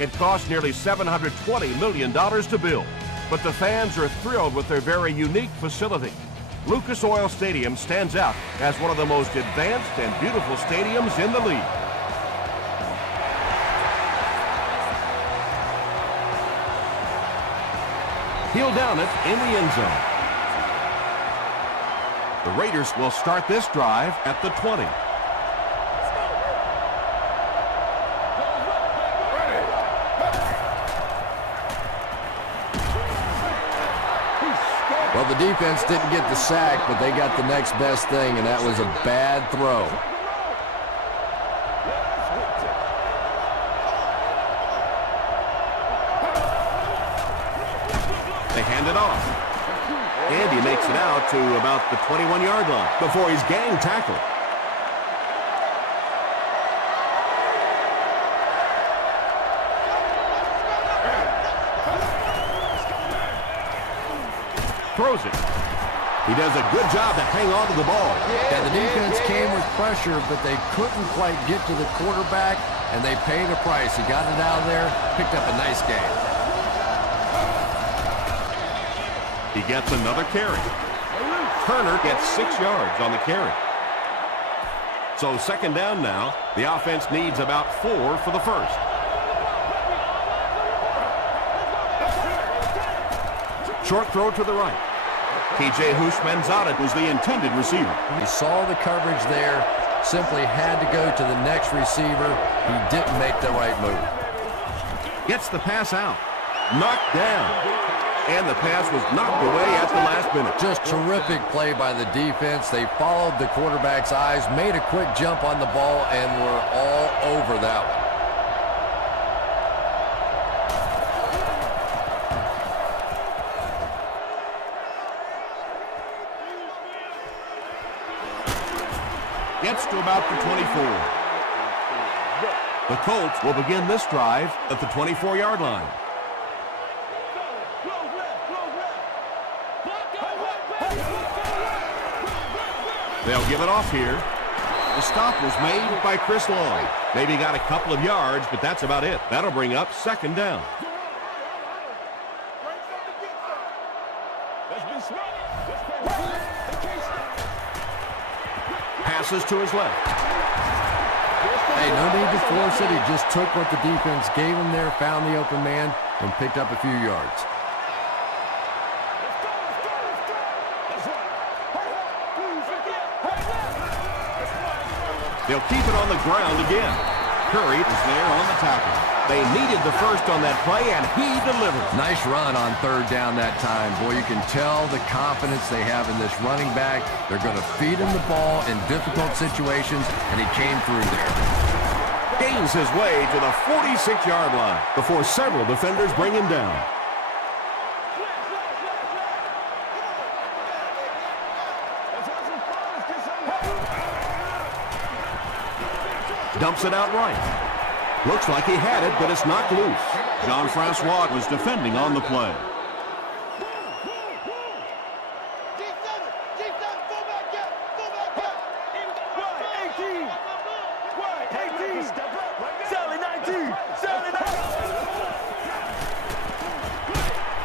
It cost nearly $720 million to build, but the fans are thrilled with their very unique facility. Lucas Oil Stadium stands out as one of the most advanced and beautiful stadiums in the league. He'll down it in the end zone. The Raiders will start this drive at the 20. Well, the defense didn't get the sack, but they got the next best thing, and that was a bad throw. They hand it off. And he makes it out to about the 21-yard line before he's gang tackled. Throws it. He does a good job to hang on to the ball. Yeah, the defense came with pressure, but they couldn't quite get to the quarterback, and they paid a price. He got it out of there, picked up a nice game. He gets another carry. Turner gets 6 yards on the carry. So second down now. The offense needs about 4 for the first. Short throw to the right. T.J. Hushmanzada was the intended receiver. He saw the coverage there, simply had to go to the next receiver. He didn't make the right move. Gets the pass out. Knocked down. And the pass was knocked away at the last minute. Just terrific play by the defense. They followed the quarterback's eyes, made a quick jump on the ball, and were all over that one. Gets to about the 24. The Colts will begin this drive at the 24-yard line. They'll give it off here. The stop was made by Chris Long. Maybe got a couple of yards, but that's about it. That'll bring up second down. Passes to his left. Hey, no need to force it. He just took what the defense gave him there, found the open man, and picked up a few yards. They'll keep it on the ground again. Curry is there on the tackle. They needed the first on that play, and he delivered. Nice run on third down that time. Boy, you can tell the confidence they have in this running back. They're going to feed him the ball in difficult situations, and he came through there. Gains his way to the 46-yard line before several defenders bring him down. Dumps it out right. Looks like he had it, but it's knocked loose. Jean-Francois was defending on the play.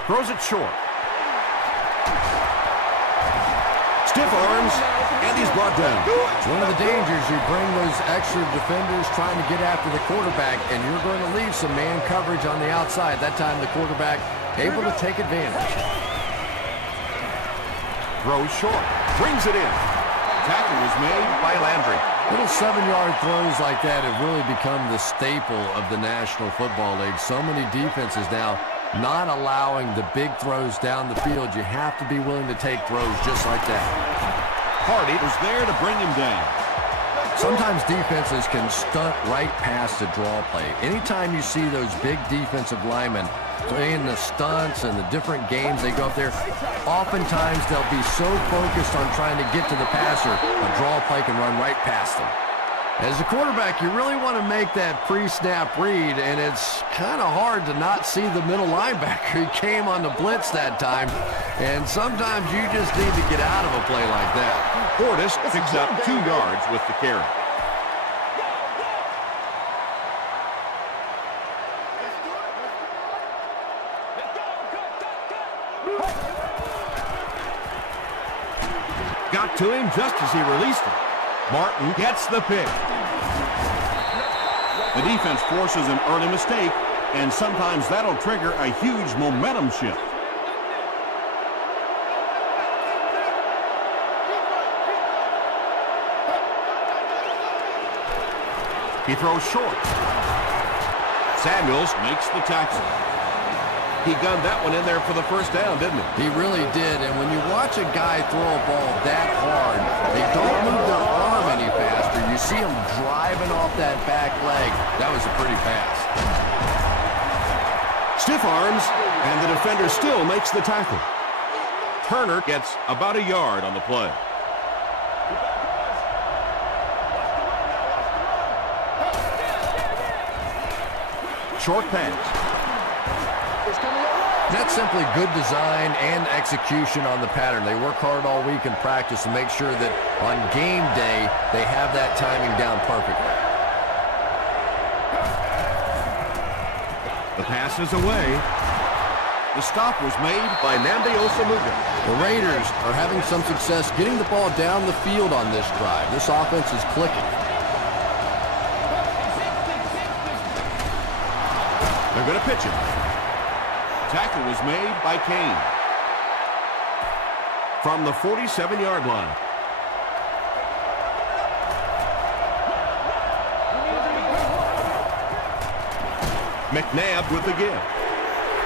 Throws it short. Stiff arms, and he's brought down. It's one of the dangers. You bring those extra defenders trying to get after the quarterback, and you're going to leave some man coverage on the outside. That time the quarterback able to take advantage. Throws short. Brings it in. Tackle was made by Landry. Little 7-yard throws like that have really become the staple of the National Football League. So many defenses now not allowing the big throws down the field. You have to be willing to take throws just like that. Hardy was there to bring him down. Sometimes defenses can stunt right past the draw play. Anytime you see those big defensive linemen playing the stunts and the different games they go up there, oftentimes they'll be so focused on trying to get to the passer, a draw play can run right past them. As a quarterback, you really want to make that pre-snap read, and it's kind of hard to not see the middle linebacker. He came on the blitz that time, and sometimes you just need to get out of a play like that. Portis picks up 2 yards with the carry. Got to him just as he released it. Martin gets the pick. The defense forces an early mistake, and sometimes that'll trigger a huge momentum shift. He throws short. Samuels makes the tackle. He gunned that one in there for the first down, didn't he? He really did, and when you watch a guy throw a ball that hard, they don't move their arm any faster. You see him driving off that back leg. That was a pretty pass. Stiff arms, and the defender still makes the tackle. Turner gets about a yard on the play. Short pass. That's simply good design and execution on the pattern. They work hard all week in practice to make sure that on game day they have that timing down perfectly. The pass is away. The stop was made by Nnamdi Osamuga. The Raiders are having some success getting the ball down the field on this drive. This offense is clicking. They're going to pitch it. Tackle was made by Kane. From the 47-yard line. McNabb with the give.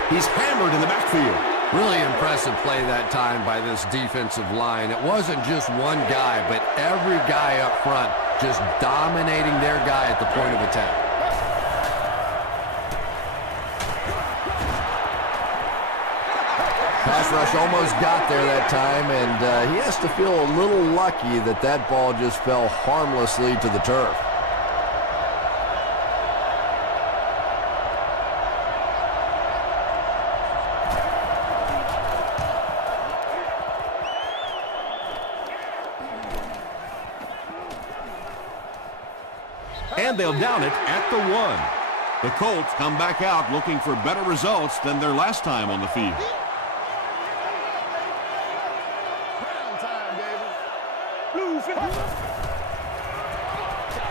He's hammered in the backfield. Really impressive play that time by this defensive line. It wasn't just one guy, but every guy up front just dominating their guy at the point of attack. Pass rush almost got there that time, and he has to feel a little lucky that that ball just fell harmlessly to the turf. And they'll down it at the 1. The Colts come back out looking for better results than their last time on the field.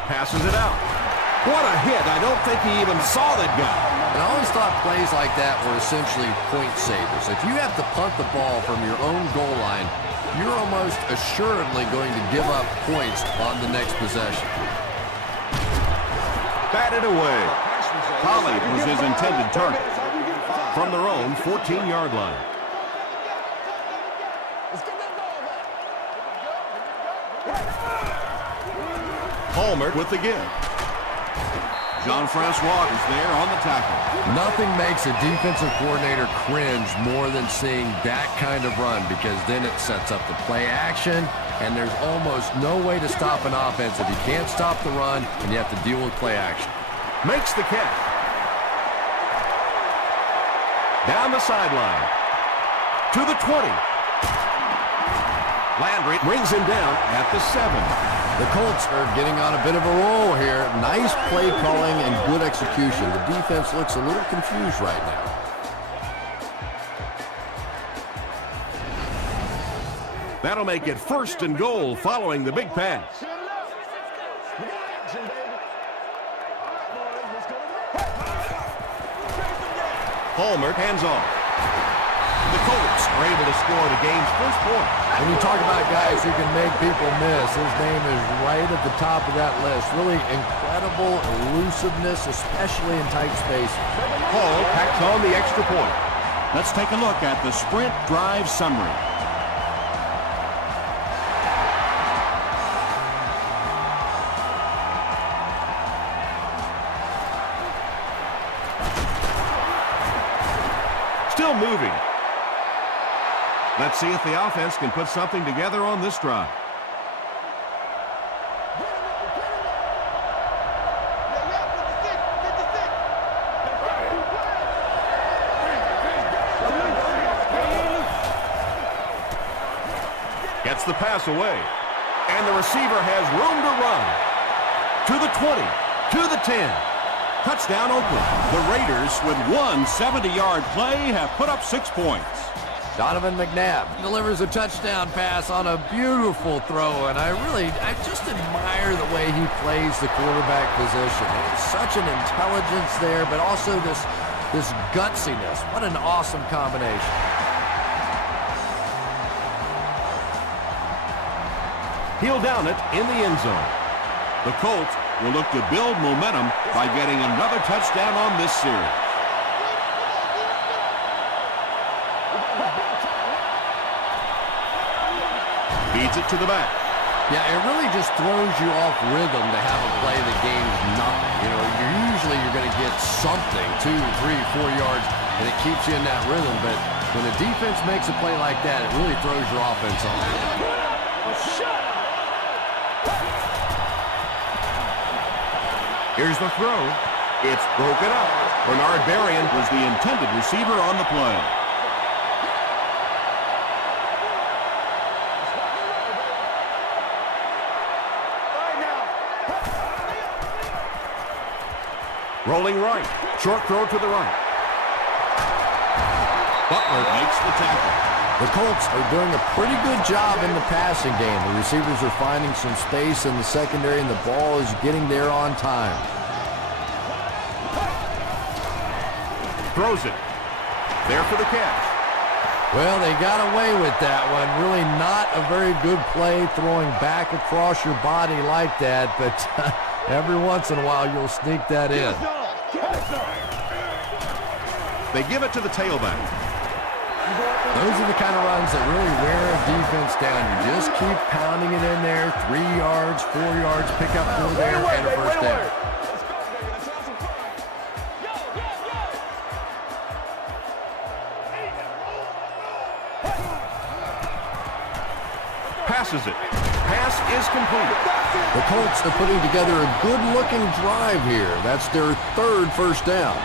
Passes it out. What a hit. I don't think he even saw that guy. And I always thought plays like that were essentially point savers. If you have to punt the ball from your own goal line, you're almost assuredly going to give up points on the next possession. Batted away. Pollard was his intended target. From their own 14-yard line. Palmer with the give. Jean-Francois is there on the tackle. Nothing makes a defensive coordinator cringe more than seeing that kind of run, because then it sets up the play action, and there's almost no way to stop an offense if you can't stop the run and you have to deal with play action. Makes the catch. Down the sideline. To the 20. Landry brings him down at the 7. The Colts are getting on a bit of a roll here. Nice play calling and good execution. The defense looks a little confused right now. That'll make it 1st and goal following the big pass. Palmer hands off. The Colts are able to score the game's first point. When you talk about guys who can make people miss, his name is right at the top of that list. Really incredible elusiveness, especially in tight space. Hall packs on the extra point. Let's take a look at the sprint drive summary. Still moving. Let's see if the offense can put something together on this drive. Gets the pass away. And the receiver has room to run. To the 20. To the 10. Touchdown, Oakland. The Raiders, with one 70-yard play, have put up 6 points. Donovan McNabb delivers a touchdown pass on a beautiful throw, and I just admire the way he plays the quarterback position. It's such an intelligence there, but also this gutsiness. What an awesome combination. He'll down it in the end zone. The Colts will look to build momentum by getting another touchdown on this series. Feeds it to the back. Yeah, it really just throws you off rhythm to have a play that gains nothing. You know, you're going to get something, 2, 3, 4 yards, and it keeps you in that rhythm. But when the defense makes a play like that, it really throws your offense off. Here's the throw. It's broken up. Bernard Berrien was the intended receiver on the play. Rolling right. Short throw to the right. Butler makes the tackle. The Colts are doing a pretty good job in the passing game. The receivers are finding some space in the secondary, and the ball is getting there on time. Throws it. There for the catch. Well, they got away with that one. Really not a very good play throwing back across your body like that, but every once in a while you'll sneak that in. They give it to the tailback. Those are the kind of runs that really wear a defense down. You just keep pounding it in there. 3 yards, 4 yards, pick up 4 there, and a first down. Passes it. Pass is complete. The Colts are putting together a good-looking drive here. That's their 3rd first down.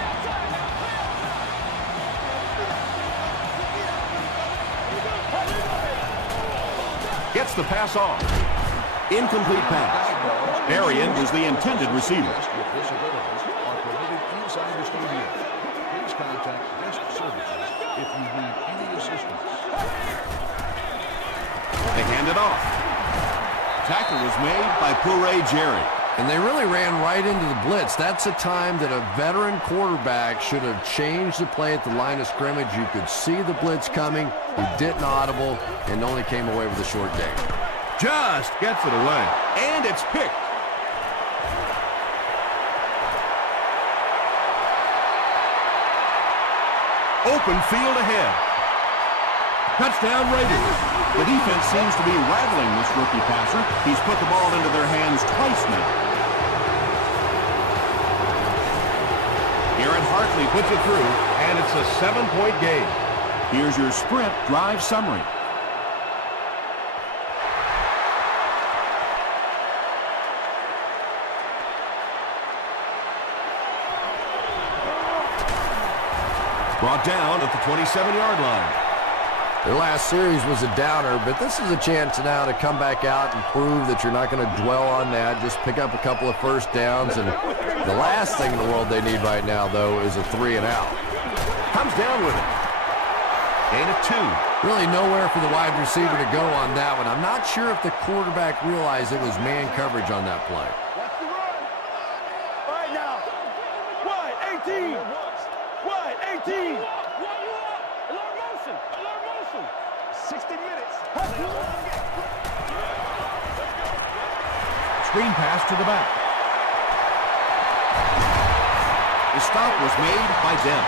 Gets the pass off. Incomplete pass. Berrien was the intended receiver. They hand it off. Tackle was made by Puré Jerry. And they really ran right into the blitz. That's a time that a veteran quarterback should have changed the play at the line of scrimmage. You could see the blitz coming. He didn't audible and only came away with a short gain. Just gets it away. And it's picked. Open field ahead. Touchdown Raiders. The defense seems to be rattling this rookie passer. He's put the ball into their hands twice now. Garrett Hartley puts it through, and it's a 7-point game. Here's your sprint drive summary. Brought down at the 27-yard line. Their last series was a downer, but this is a chance now to come back out and prove that you're not going to dwell on that. Just pick up a couple of first downs, and the last thing in the world they need right now, though, is a 3-and-out. Comes down with it. Gain of 2. Really nowhere for the wide receiver to go on that one. I'm not sure if the quarterback realized it was man coverage on that play. Watch the run. All right now. Wide 18. Wide 18. Alert motion. Alert motion. 60 minutes. Screen pass to the back. The stop was made by them.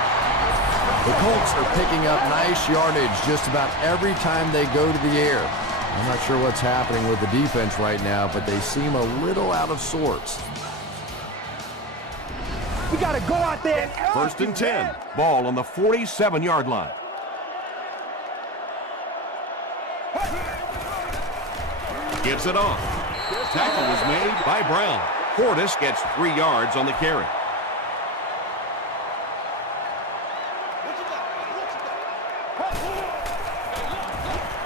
The Colts are picking up nice yardage just about every time they go to the air. I'm not sure what's happening with the defense right now, but they seem a little out of sorts. We got to go out there. 1st and 10. Ball on the 47-yard line. Gives it off. Tackle was made by Brown. Portis gets 3 yards on the carry.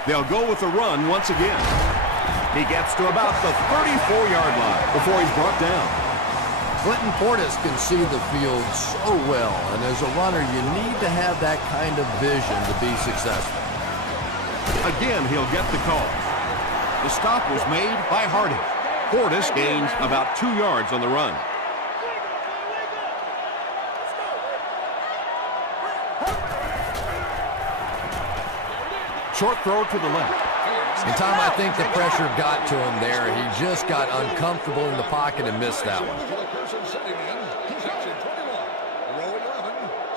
They'll go with the run once again. He gets to about the 34-yard line before he's brought down. Clinton Portis can see the field so well, and as a runner, you need to have that kind of vision to be successful. Again, he'll get the call. The stop was made by Harding. Portis gains about 2 yards on the run. Short throw to the left. And Tom, I think the pressure got to him there. He just got uncomfortable in the pocket and missed that one.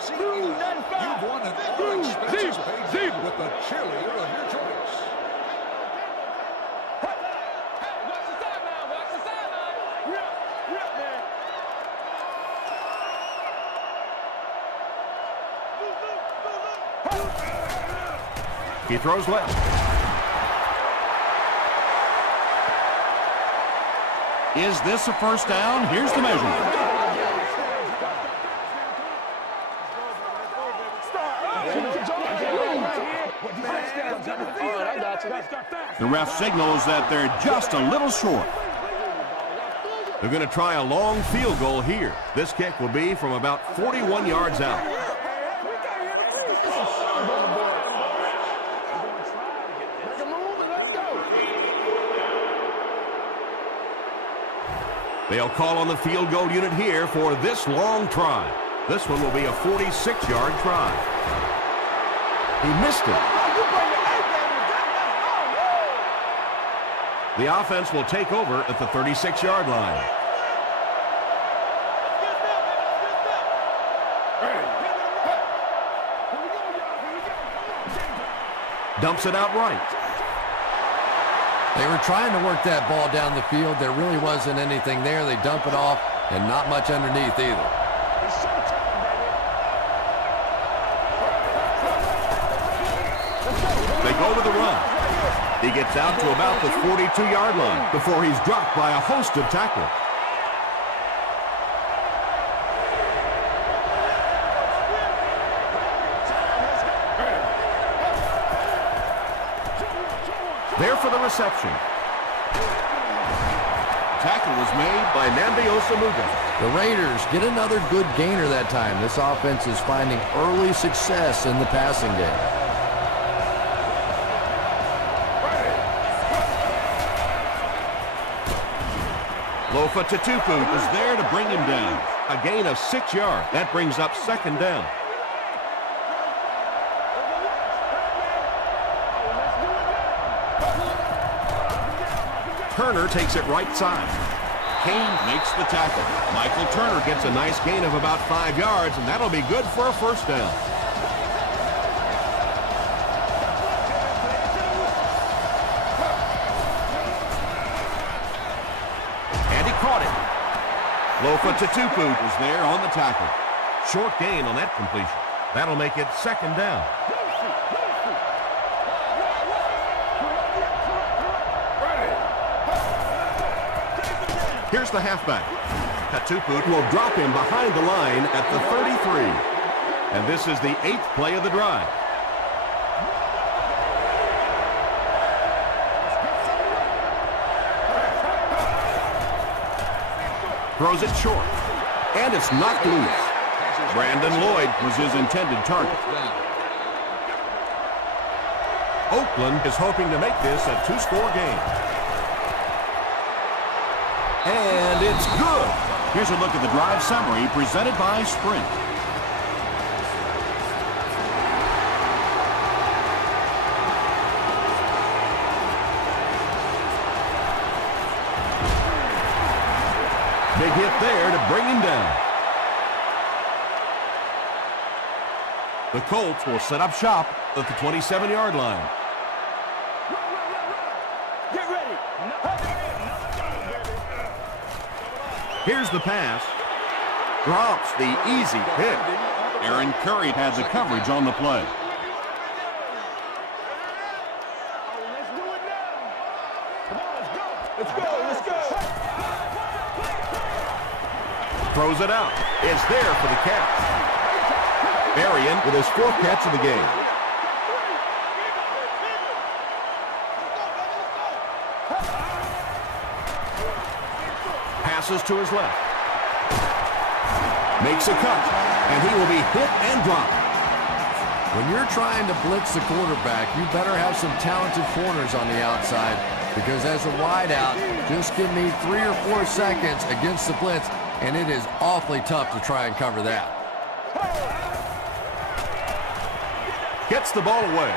You've won an all-expenses paid game with the cheerleader of your choice. Watch the sideline. Watch the sideline. Rip, man. He throws left. Is this a first down? Here's the measurement. The ref signals that they're just a little short. They're going to try a long field goal here. This kick will be from about 41 yards out. They'll call on the field goal unit here for this long try. This one will be a 46-yard try. He missed it. The offense will take over at the 36-yard line. Dumps it out right. They were trying to work that ball down the field. There really wasn't anything there. They dump it off, and not much underneath either. They go to the run. He gets out to about the 42-yard line before he's dropped by a host of tacklers. There for the reception. Tackle was made By Nambiosa Muga. The Raiders get another good gainer that time. This offense is finding early success in the passing game. Lofa Tatupu is there to bring him down. A gain of 6 yards. That brings up second down. Turner takes it right side. Kane makes the tackle. Michael Turner gets a nice gain of about 5 yards, and that'll be good for a first down. And he caught it. Lofa Tatupu Was there on the tackle. short gain on that completion. That'll make it second down. Here's the halfback. Tatupu will drop him behind the line at the 33. And this is the 8th play of the drive. Throws it short. And it's knocked loose. Brandon Lloyd was his intended target. Oakland is hoping to make this a 2-score game. And it's good. Here's a look at the drive summary presented by Sprint. Big hit there to bring him down. The Colts will set up shop at the 27-yard line. Get ready. Here's the pass. Drops the easy pick. Aaron Curry had the coverage on the play. Let's do it now. Come on, let's go. Let's go. Let's go. Throws it out. It's there for the catch. Marion with his 4th catch of the game. Passes to his left. Makes a cut, and he will be hit and dropped. When you're trying to blitz the quarterback, you better have some talented corners on the outside, because as a wideout, just give me 3 or 4 seconds against the blitz, and it is awfully tough to try and cover that. Gets the ball away.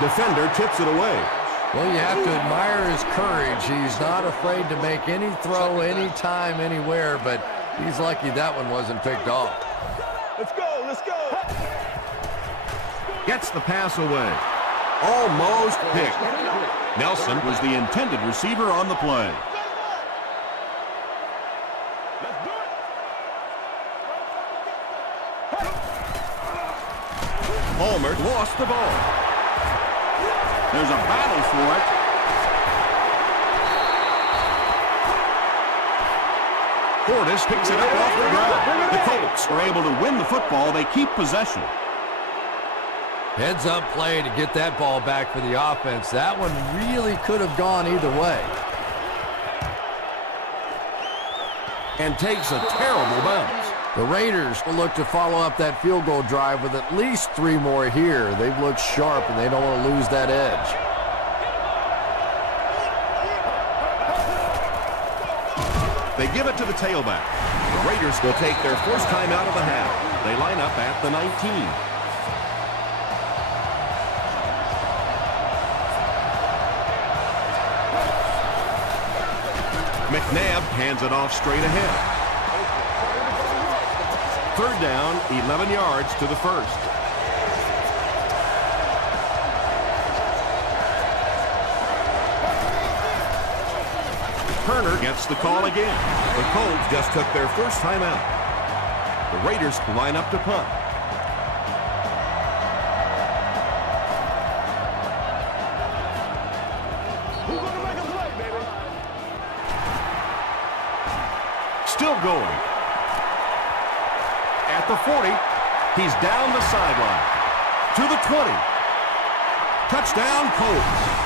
Defender tips it away. Well, you have to admire his courage. He's not afraid to make any throw, anytime, anywhere, but he's lucky that one wasn't picked off. Let's go, let's go. Gets the pass away. Almost picked. Nelson was the intended receiver on the play. Let's do it. Palmer lost the ball. There's a battle for it. Portis picks it up off the ground. The Colts are able to win the football. They keep possession. Heads up play to get that ball back for the offense. That one really could have gone either way. And takes a terrible bounce. The Raiders will look to follow up that field goal drive with at least 3 more here. They've looked sharp, and they don't want to lose that edge. They give it to the tailback. The Raiders will take their first time out of the half. They line up at the 19. McNabb hands it off straight ahead. 3rd down, 11 yards to the first. Turner gets the call again. The Colts just took their first time out. The Raiders line up to punt. Who's going to make a play, baby? Still going. At the 40, he's down the sideline. To the 20. Touchdown, Colts.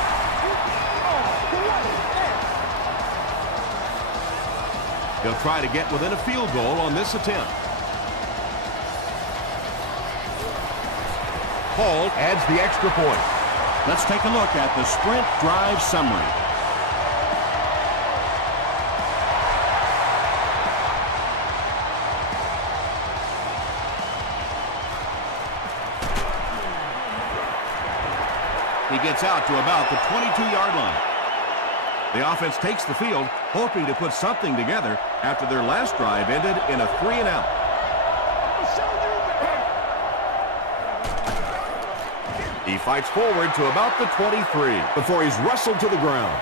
He'll try to get within a field goal on this attempt. Hall adds the extra point. Let's take a look at the sprint drive summary. He gets out to about the 22-yard line. The offense takes the field, hoping to put something together after their last drive ended in a 3-and-out. He fights forward to about the 23 before he's wrestled to the ground.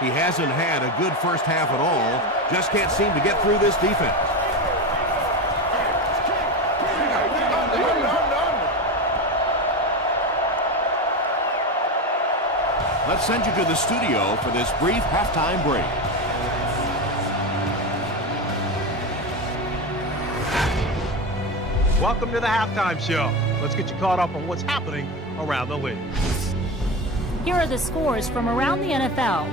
He hasn't had a good first half at all, just can't seem to get through this defense. Let's send you to the studio for this brief halftime break. Welcome to the halftime show. Let's get you caught up on what's happening around the league. Here are the scores from around the NFL.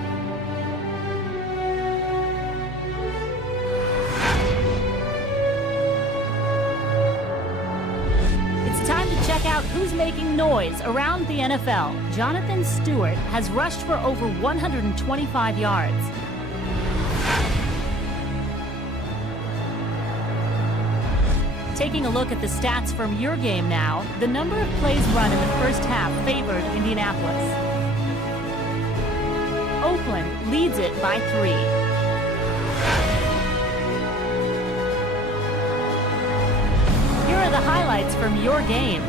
It's time to check out who's making noise around the NFL. Jonathan Stewart has rushed for over 125 yards. Taking a look at the stats from your game now, the number of plays run in the first half favored Indianapolis. Oakland leads it by 3. Here are the highlights from your game.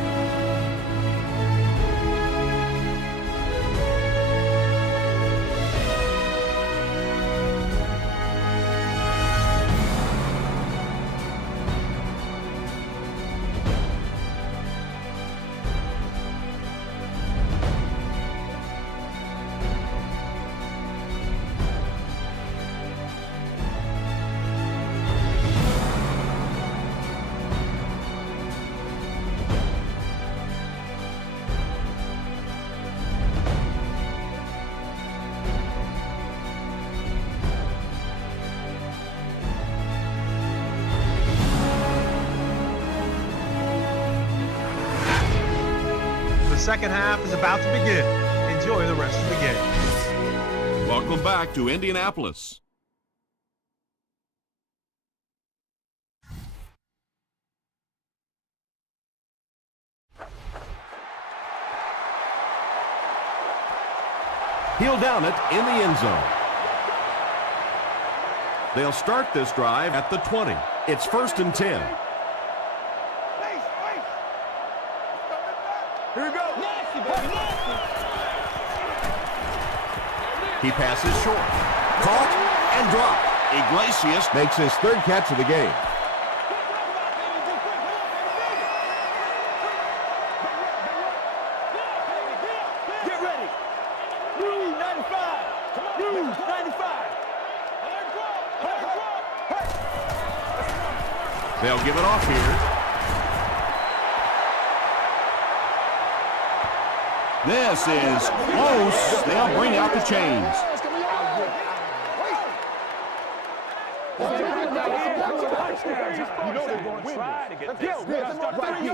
second half is about to begin. Enjoy the rest of the game. Welcome back to Indianapolis. He'll down it in the end zone. They'll start this drive at the 20. It's 1st and 10. Here we go. He passes short. Caught and dropped. Iglesias makes his 3rd catch of the game. Get ready. Blue 95. Blue 95. They'll give it off here. This is close. They'll bring out the chains.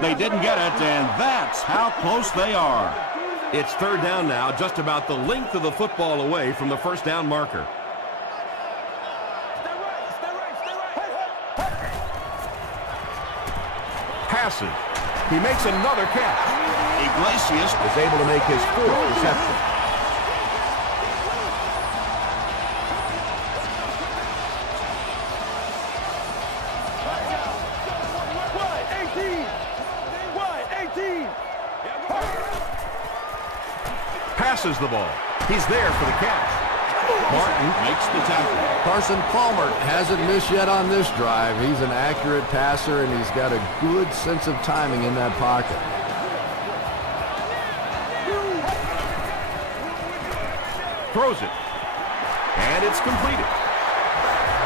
They didn't get it, and that's how close they are. It's 3rd down now, just about the length of the football away from the 1st down marker. Passes. He makes another catch. Iglesias is able to make his 4th reception. Passes the ball. He's there for the catch. Martin makes the tackle. Carson Palmer hasn't missed yet on this drive. He's an accurate passer, and he's got a good sense of timing in that pocket. Throws it. And it's completed.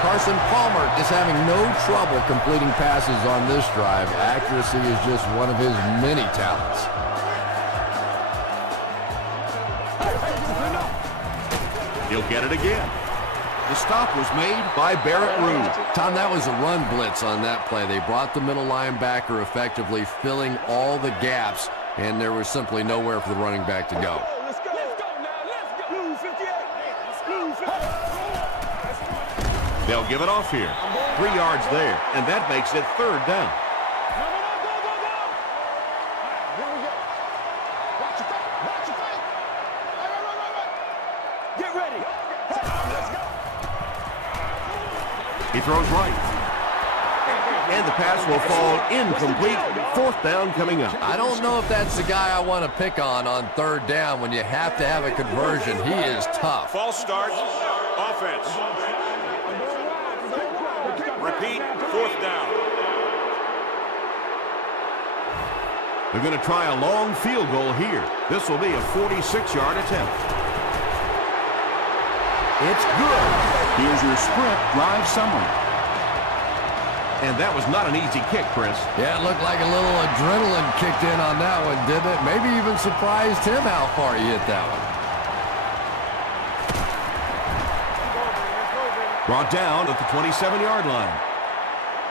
Carson Palmer is having no trouble completing passes on this drive. Accuracy is just one of his many talents. He'll get it again. The stop was made by Barrett Roode. Tom, that was a run blitz on that play. They brought the middle linebacker effectively, filling all the gaps, and there was simply nowhere for the running back to go. Let's go now. Let's go. Blue 58. Blue 58. They'll give it off here. 3 yards there, and that makes it 3rd down. Get ready. He throws right. And the pass will fall incomplete. 4th down coming up. I don't know if that's the guy I want to pick on 3rd down when you have to have a conversion. He is tough. False start, offense. Repeat, 4th down. They're going to try a long field goal here. This will be a 46-yard attempt. It's good. Here's your sprint drive summary. And that was not an easy kick, Chris. Yeah, it looked like a little adrenaline kicked in on that one, didn't it? Maybe even surprised him how far he hit that one. Brought down at the 27-yard line.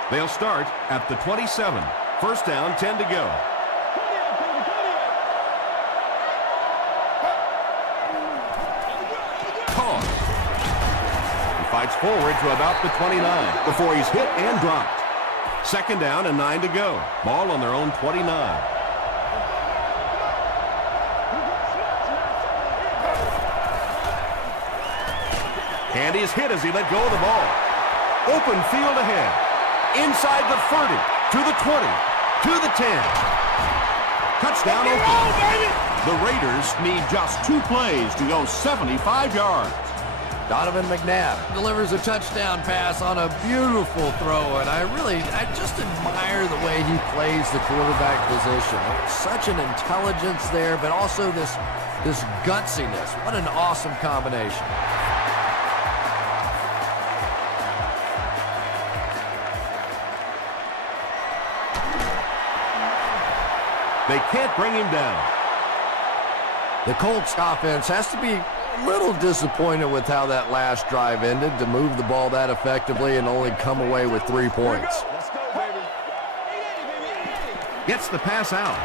They'll start at the 27. 1st down, 10 to go. Caught. He fights forward to about the 29 before he's hit and dropped. 2nd down and 9 to go. Ball on their own 29. And he's hit as he let go of the ball. Open field ahead. Inside the 30, to the 20, to the 10. Touchdown Oakland. The Raiders need just 2 plays to go 75 yards. Donovan McNabb delivers a touchdown pass on a beautiful throw, and I just admire the way he plays the quarterback position. Such an intelligence there, but also this gutsiness. What an awesome combination. They can't bring him down. The Colts offense has to be a little disappointed with how that last drive ended, to move the ball that effectively and only come away with 3 points. Let's go, baby. Gets the pass out.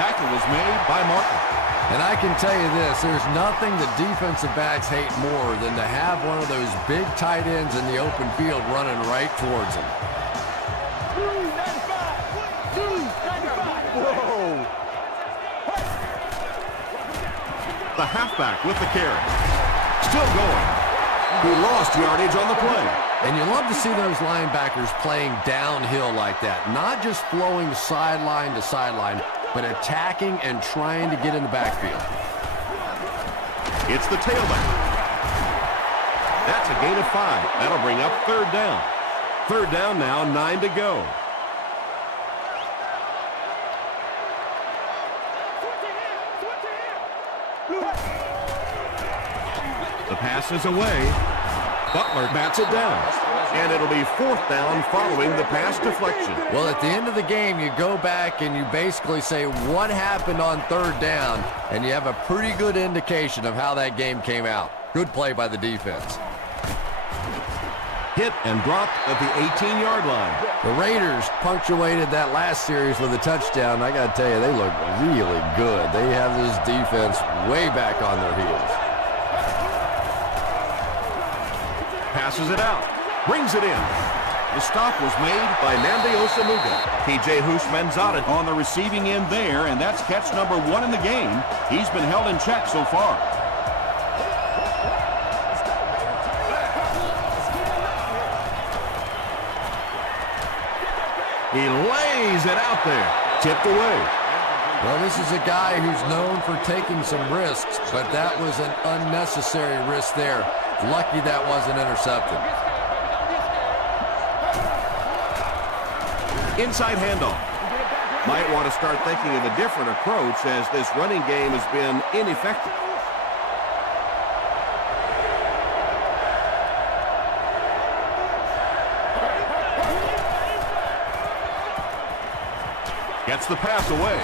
tackle was made by Martin. And I can tell you this, there's nothing that defensive backs hate more than to have one of those big tight ends in the open field running right towards them. Whoa. The halfback with the carry. Still going. Who lost yardage on the play. And you love to see those linebackers playing downhill like that. Not just flowing sideline to sideline, but attacking and trying to get in the backfield. It's the tailback. That's a gain of 5. That'll bring up third down. Third down now, 9 to go. The pass is away. Butler bats it down. And it'll be fourth down following the pass deflection. Well, at the end of the game, you go back and you basically say what happened on third down, and you have a pretty good indication of how that game came out. Good play by the defense. Hit and dropped at the 18-yard line. The Raiders punctuated that last series with a touchdown. I got to tell you, they look really good. They have this defense way back on their heels. Passes it out. Brings it in. The stop was made by Nnamdi Osamuga. T.J. Houshmandzadeh on the receiving end there, and that's catch number 1 in the game. He's been held in check so far. He lays it out there. Tipped away. Well, this is a guy who's known for taking some risks, but that was an unnecessary risk there. Lucky that wasn't intercepted. Inside handoff. Might want to start thinking of a different approach as this running game has been ineffective. Gets the pass away.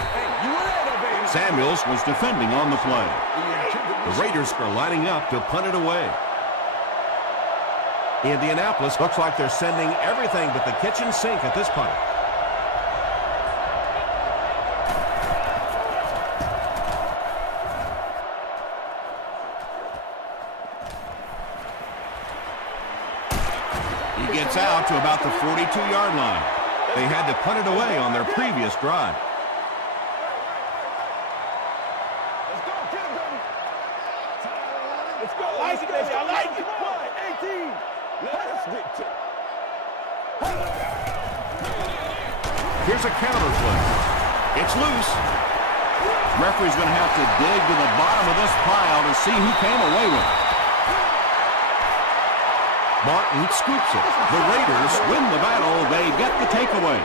Samuels was defending on the play. The Raiders are lining up to punt it away. Indianapolis looks like they're sending everything but the kitchen sink at this punt. He gets out to about the 42-yard line. They had to punt it away on their previous drive. Let's go, get him, baby. Let's go. I like it, baby. I like it. 18. Let's get to. Here's a counter play. It's loose. Referee's going to have to dig to the bottom of this pile to see who came away with it. Martin scoops it. The Raiders win the battle. They get the takeaway.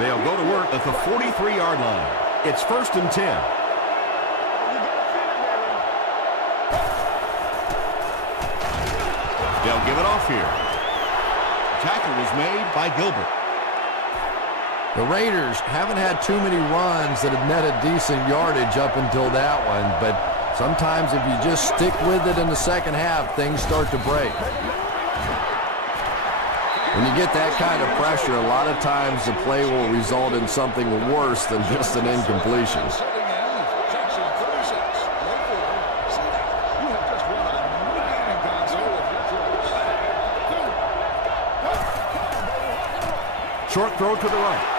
They'll go to work at the 43-yard line. It's 1st and 10. They'll give it off here. Tackle was made by Gilbert. The Raiders haven't had too many runs that have netted decent yardage up until that one, but sometimes if you just stick with it in the second half, things start to break. When you get that kind of pressure, a lot of times the play will result in something worse than just an incompletion. Short throw to the right.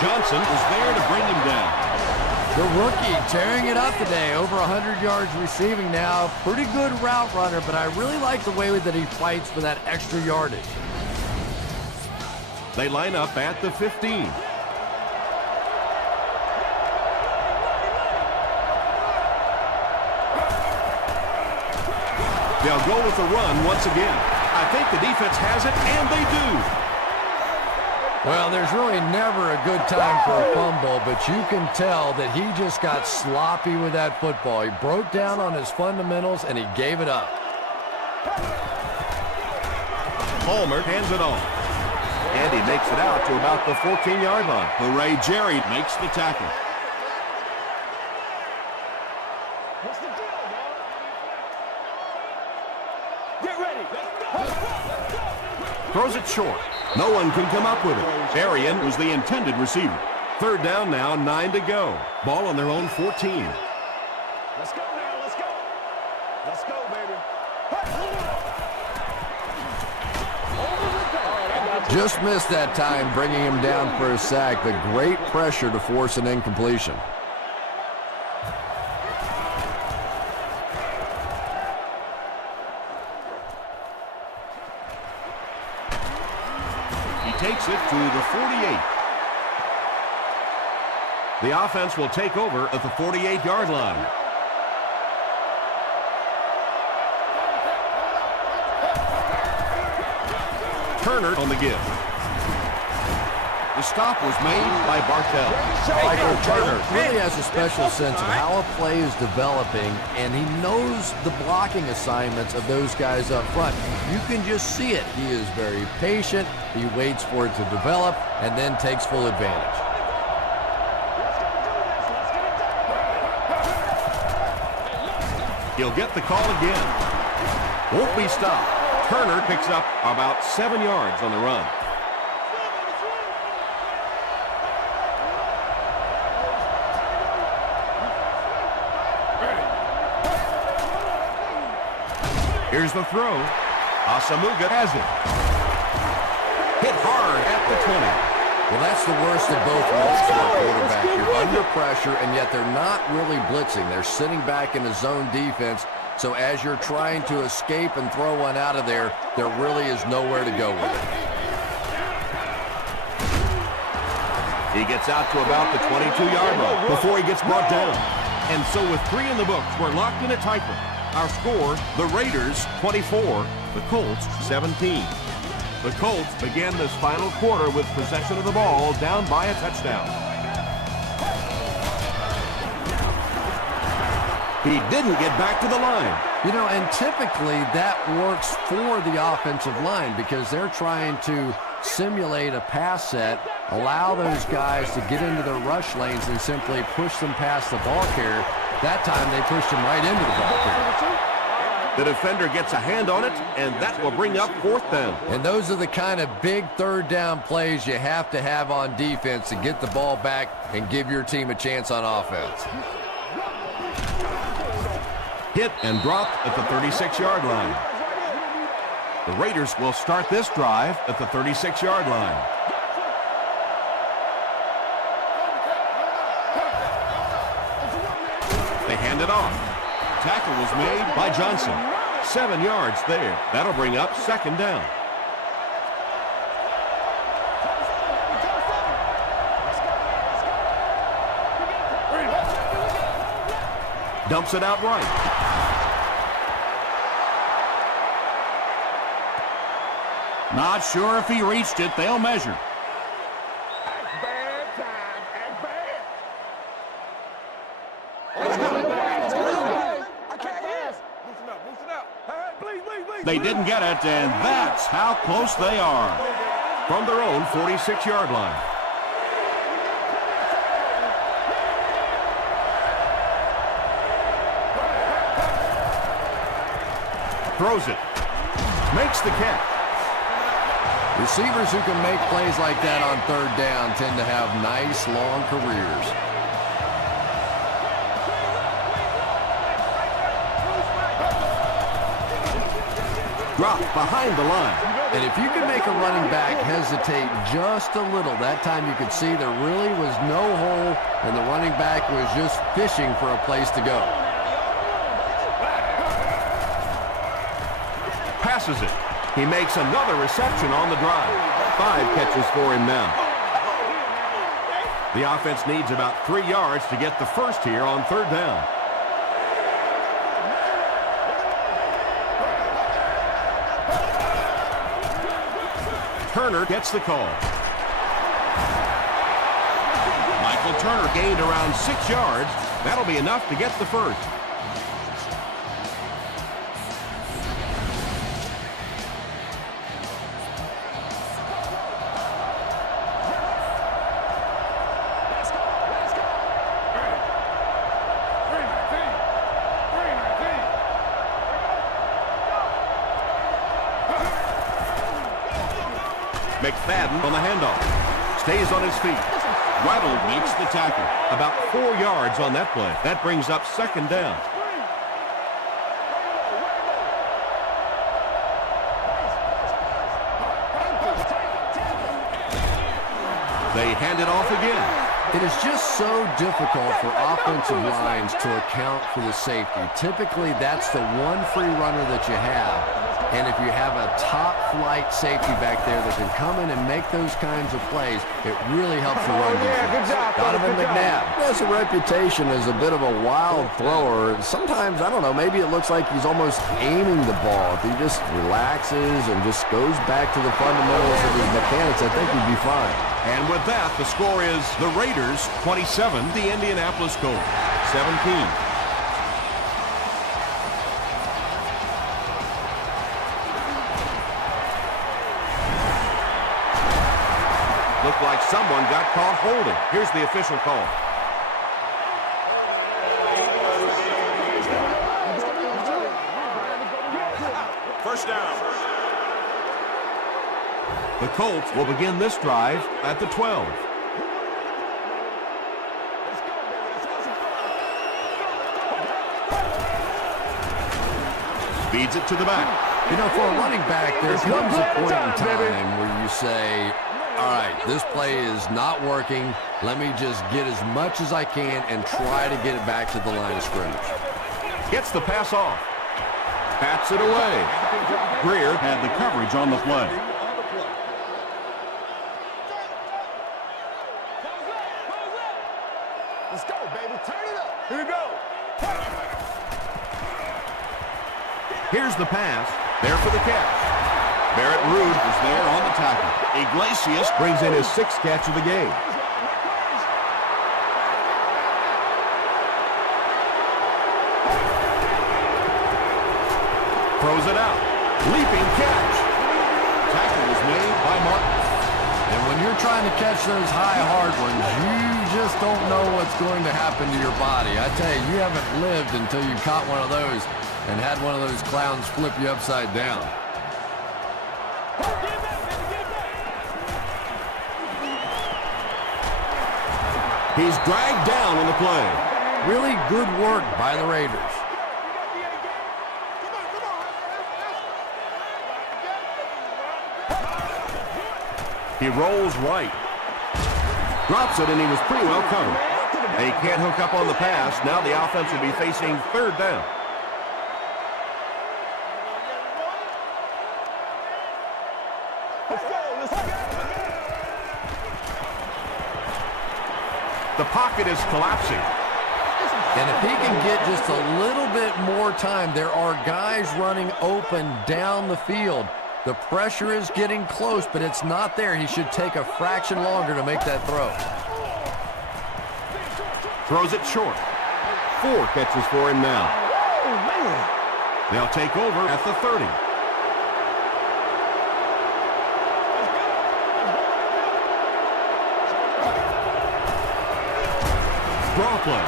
Johnson is there to bring him down. The rookie tearing it up today, over 100 yards receiving now. Pretty good route runner, but I really like the way that he fights for that extra yardage. They line up at the 15. They'll go with the run once again. I think the defense has it, and they do. Well, there's really never a good time for a fumble, but you can tell that he just got sloppy with that football. He broke down on his fundamentals, and he gave it up. Palmer hands it off. And he makes it out to about the 14-yard line. Hooray, Jerry makes the tackle. What's the deal, dog? Get ready. Throws it short. No one can come up with it. Arian was the intended receiver. Third down now, 9 to go. Ball on their own 14. Let's go now. Let's go. Let's go, baby. Just missed that time, bringing him down for a sack, but great pressure to force an incompletion. He takes it to the 48. The offense will take over at the 48-yard line. Turner on the give. The stop was made by Bartell. Michael Turner really has a special sense of how a play is developing, and he knows the blocking assignments of those guys up front. You can just see it. He is very patient. He waits for it to develop and then takes full advantage. He'll get the call again. Won't be stopped. Turner picks up about 7 yards on the run. Here's the throw. Asamuga has it. Hit hard at the 20. Well, that's the worst of both worlds for a quarterback. You're under pressure, and yet they're not really blitzing. They're sitting back in a zone defense. So as you're trying to escape and throw one out of there, there really is nowhere to go with it. He gets out to about the 22-yard line before he gets brought down. And so with 3 in the books, we're locked in a tight one. Our score, the Raiders 24, the Colts 17. The Colts begin this final quarter with possession of the ball down by a touchdown. He didn't get back to the line. You know, and typically that works for the offensive line because they're trying to simulate a pass set, allow those guys to get into their rush lanes and simply push them past the ball carrier. That time they pushed him right into the ball carrier. The defender gets a hand on it, and that will bring up 4th down. And those are the kind of big third down plays you have to have on defense to get the ball back and give your team a chance on offense. Hit and dropped at the 36-yard line. The Raiders will start this drive at the 36-yard line. They hand it off. Tackle was made by Johnson. 7 yards there. That'll bring up 2nd down. Dumps it out right. Not sure if he reached it. They'll measure. Bad time. Act bad. I can't hear. Loosen up. Loosen up. Hey, please. They didn't get it, and that's how close they are. From their own 46-yard line. Throws it. Makes the catch. Receivers who can make plays like that on 3rd down tend to have nice, long careers. Dropped behind the line. And if you can make a running back hesitate just a little, that time you could see there really was no hole, and the running back was just fishing for a place to go. Passes it. He makes another reception on the drive. 5 catches for him now. The offense needs about 3 yards to get the first here on 3rd down. Turner gets the call. Michael Turner gained around 6 yards. That'll be enough to get the first. McFadden on the handoff. Stays on his feet. Weddle makes the tackle. About 4 yards on that play. That brings up second down. They hand it off again. It is just so difficult for offensive lines to account for the safety. Typically, that's the one free runner that you have. And if you have a top-flight safety back there that can come in and make those kinds of plays, it really helps the run defense. Donovan McNabb has a reputation as a bit of a wild thrower. Sometimes, I don't know, maybe it looks like he's almost aiming the ball. If he just relaxes and just goes back to the fundamentals of his mechanics, I think he'd be fine. And with that, the score is the Raiders 27, the Indianapolis Colts 17. Looked like someone got caught holding. Here's the official call. First down. The Colts will begin this drive at the 12. Feeds it to the back. You know, for a running back, there comes a point in time where you say, all right, this play is not working. Let me just get as much as I can and try to get it back to the line of scrimmage. Gets the pass off. Bats it away. Greer had the coverage on the play. Let's go, baby. Turn it up. Here we go. Here's the pass. There for the catch. Barrett Ruud is there on the tackle. Iglesias brings in his 6th catch of the game. Throws it out. Leaping catch. Tackle is made by Martin. And when you're trying to catch those high, hard ones, you just don't know what's going to happen to your body. I tell you, you haven't lived until you caught one of those and had one of those clowns flip you upside down. He's dragged down on the play. Really good work by the Raiders. He rolls right. Drops it, and he was pretty well covered. They can't hook up on the pass. Now the offense will be facing 3rd down. The pocket is collapsing. And if he can get just a little bit more time, there are guys running open down the field. The pressure is getting close, but it's not there. He should take a fraction longer to make that throw. Throws it short. 4 catches for him now. They'll take over at the 30. Draw play.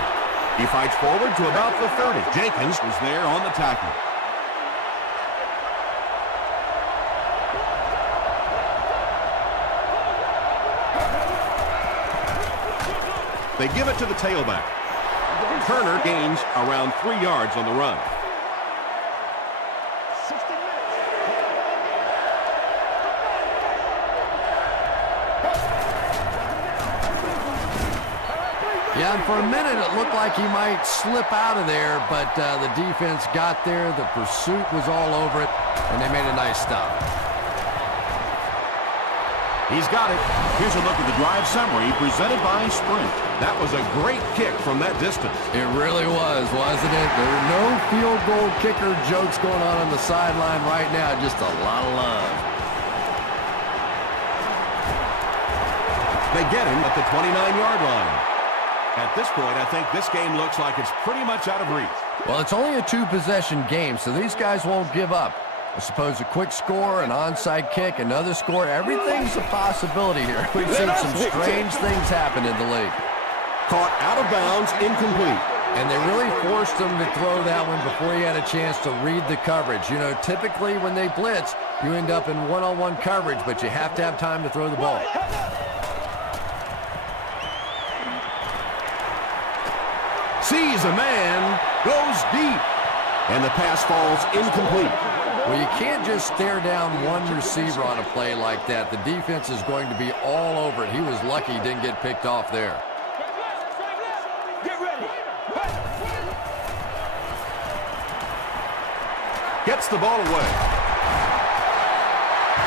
He fights forward to about the 30. Jenkins was there on the tackle. They give it to the tailback. Turner gains around 3 yards on the run. Yeah, and for a minute it looked like he might slip out of there, but the defense got there. The pursuit was all over it, and they made a nice stop. He's got it. Here's a look at the drive summary presented by Sprint. That was a great kick from that distance. It really was, wasn't it? There are no field goal kicker jokes going on the sideline right now. Just a lot of love. They get him at the 29-yard line. At this point, I think this game looks like it's pretty much out of reach. Well, it's only a 2-possession game, so these guys won't give up. I suppose a quick score, an onside kick, another score. Everything's a possibility here. We've seen some strange things happen in the league. Caught out of bounds, incomplete. And they really forced him to throw that one before he had a chance to read the coverage. You know, typically when they blitz, You end up in one-on-one coverage, but you have to have time to throw the ball. Sees a man, goes deep, and the pass falls incomplete. Well, you can't just stare down one receiver on a play like that. The defense is going to be all over it. He was lucky he didn't get picked off there. Get ready. Gets the ball away.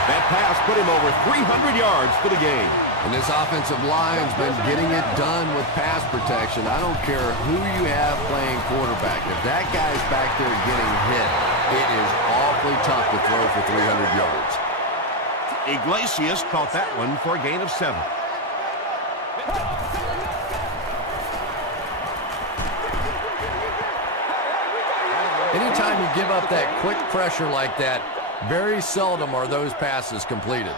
That pass put him over 300 yards for the game. And this offensive line's been getting it done with pass protection. I don't care who you have playing quarterback. If that guy's back there getting hit, it is awfully tough to throw for 300 yards. Iglesias caught that one for a gain of 7. Anytime you give up that quick pressure like that, very seldom are those passes completed.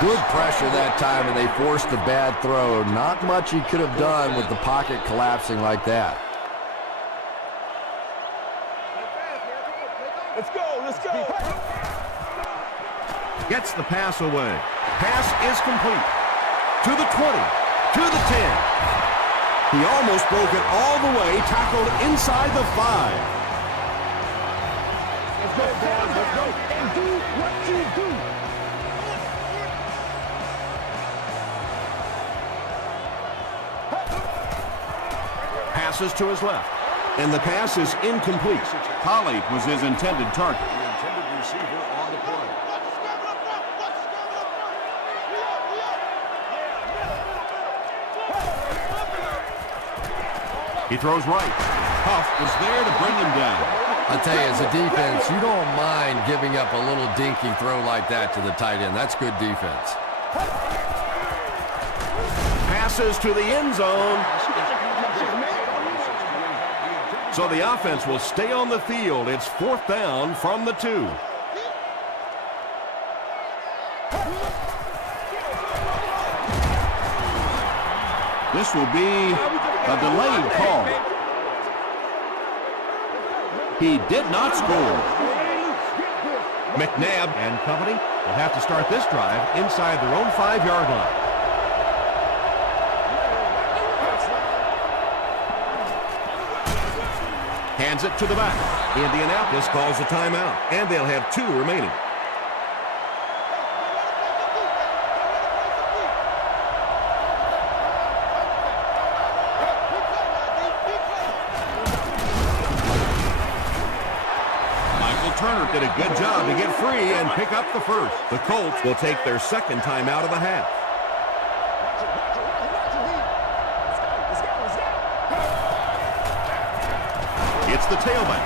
Good pressure that time, and they forced the bad throw. Not much he could have done with the pocket collapsing like that. Let's go. Let's go. Gets the pass away. Pass is complete. To the 20. To the 10. He almost broke it all the way, tackled inside the 5. Let's go, guys. Let's go. And do what you do. Passes to his left. And the pass is incomplete. Holly was his intended target. The intended receiver on the play. He throws right. Huff is there to bring him down. I tell you, as a defense, you don't mind giving up a little dinky throw like that to the tight end. That's good defense. Passes to the end zone. So the offense will stay on the field. It's 4th down from the 2. This will be a delayed call. He did not score. McNabb and company will have to start this drive inside their own 5-yard line. Hands it to the back. Indianapolis calls a timeout, and they'll have 2 remaining. Turner did a good job to get free and pick up the first. The Colts will take their 2nd timeout of the half. It's the tailback.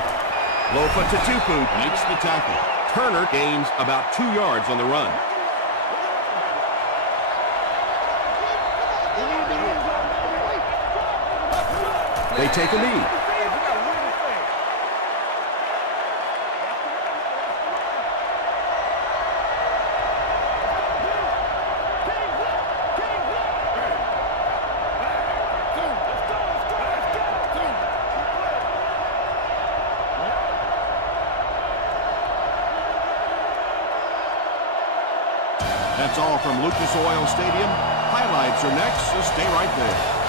Lofa Tatupu makes the tackle. Turner gains about 2 yards on the run. They take a knee. That's all from Lucas Oil Stadium. Highlights are next, so stay right there.